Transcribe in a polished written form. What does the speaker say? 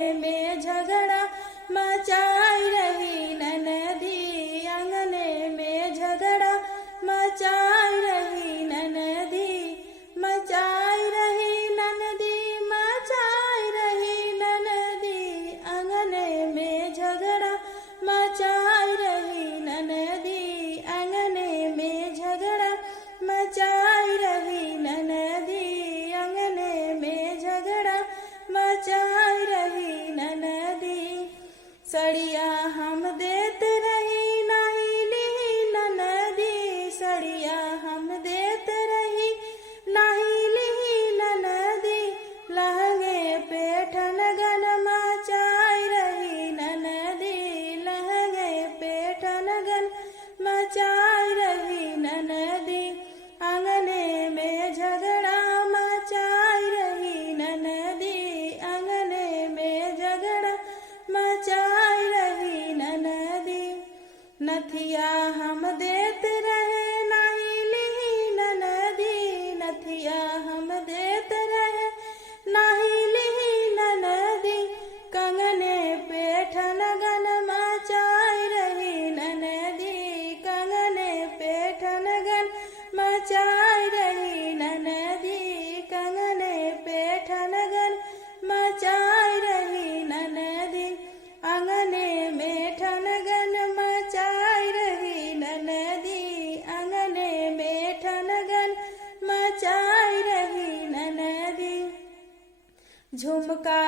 में झगड़ा मचाई रही ननदी, आंगने में झगड़ा मचाई रही ननदी, मचाई रही ननदी, मचाई रही ननदी, आंगने में झगड़ा मचाई रही ननदी, आंगने में झगड़ा मचाई रही ननदी, आंगने में झगड़ा मचाई रही ननदी। सड़िया हम देत रही नाही ली ननदी, सड़िया हम देत रही नाही ली ननदी, लहंगे पे ठनगन मचाई रही ननदी, लहंगे पे ठनगन मचाई रही ननदी, आंगने में झगड़ा मचाई रही ननदी, आंगने में झगड़ा मचाई रही ननदी। नथिया हम देत रहे नाही ली ननदी, नथिया हम देत रहे नाही ली ननदी, कंगने पे ठनगन मचाई रही ननदी, कंगने पे ठनगन मचाई रही ननदी, कंगने पे ठनगन मचाई रही ननदी, आंगने में ठनगन मचाई रही ननदी, आंगने में ठनगन मचाई रही ननदी। झुमका